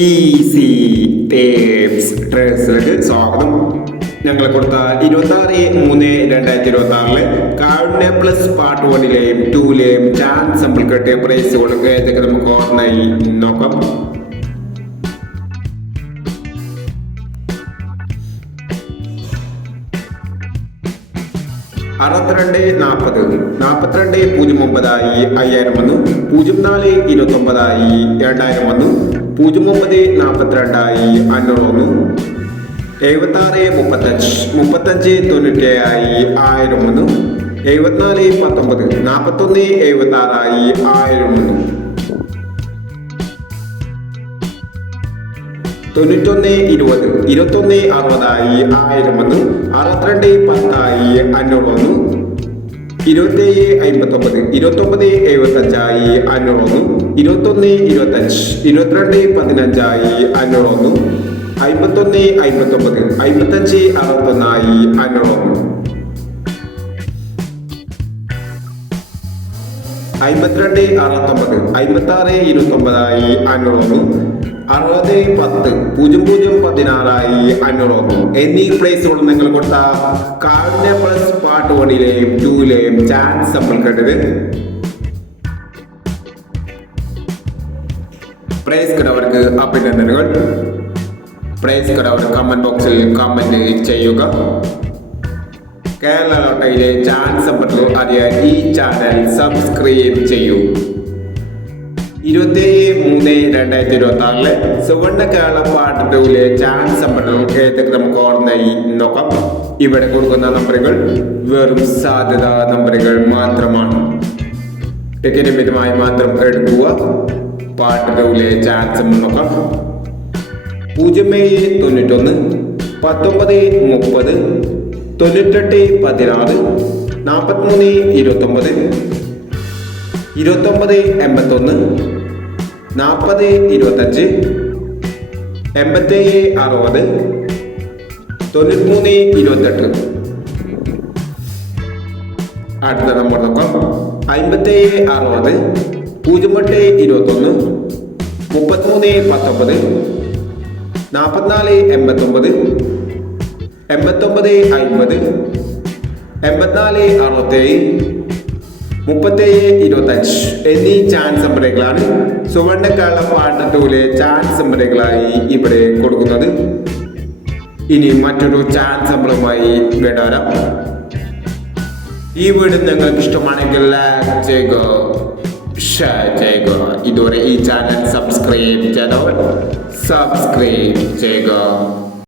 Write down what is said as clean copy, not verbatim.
Easy tapes ട്രേഡേഴ്സിലേക്ക് സ്വാഗതം. ഞങ്ങൾ കൊടുത്ത 26/3/2026 കാരുണ്യ പ്ലസ് പാർട്ട് 1ലെയും 2ലെയും ചാൻസ് സാമ്പിൾ കിട്ടിയ പ്രൈസുകൾ ഏതൊക്കെ നമുക്ക് ഓർമ്മയായി നോക്കാം. അറുപത്തിരണ്ട് 40 42 0 9 വന്നു. 04 29 2000 വന്നു. 09 42 500 വന്നു. 76 35 95 1000 വന്നു. 74 19 41 76 1000 വന്നു. 91 20 21 60 1000 വന്നു. 62 10 500 വന്നു. 27 59 29 75 500 വന്നു. 21 25 22 15 500 വന്നു. 51 59 55 61 500 വന്നു. 52 69 56 29 500 വന്നു. 60 10 00 16 500 വന്നു. എന്നീ പ്രൈസുകൾ നിങ്ങൾ കൊടുത്ത കാരുണ്യ പ്ലസ് പാർട്ട് 1ലെയും 2ലെയും ചാൻസ് സാമ്പിൾ കേട്ടത്. പ്രൈസ് കിടവർക്ക് അഭിനന്ദനങ്ങൾ. പ്രൈസ് കിടവർ കമന്റ് ബോക്സിൽ കമന്റ് ചെയ്യുക. കേരള ലോട്ടറിയിലെ ചാൻസ് സാമ്പിൾ അറിയാൻ ഈ ചാനൽ സബ്സ്ക്രൈബ് ചെയ്യൂ. 27/3/2026 സുവർണ്ണ കേരള പാർട്ട് 2ലെ ചാൻസ് സാമ്പിളുകൾ ഏതൊക്കെ നമുക്ക് ഓർമ്മയായി നോക്കാം. ഇവിടെ കൊടുക്കുന്ന നമ്പറുകൾ വെറും സാധ്യതാ നമ്പറുകൾ മാത്രമാണ്. ടിക്കറ്റ് മിതമായി മാത്രം എടുക്കുക. പാർട്ട് 2ലെ ചാൻസ് സാമ്പിൾ നോക്കാം. 07 91 19 30 98 16 43 29 29 81 40 25 87 60 93 28. അടുത്ത നമ്പർ നോക്കാം. 57 60 08 21 33 19 44 89 89 50 84 67 37 25 എന്നീ ചാൻസ് നമ്പറുകളാണ് സുവർണ്ണ കേരള പാർട്ട് 2ലെ ചാൻസ് നമ്പറുകളായി ഇവിടെ കൊടുക്കുന്നത്. ഇനി മറ്റൊരു ചാൻസ് നമ്പറുമായി വരാം. ഈ വീഡിയോ നിങ്ങൾക്ക് ഇഷ്ടമാണെങ്കിൽ ലൈക്ക് ചെയ്യുക, ഷെയർ ചെയ്യുക. ഇതുവരെ ഈ ചാനൽ സബ്സ്ക്രൈബ് ചെയ്തവർ സബ്സ്ക്രൈബ് ചെയ്യുക.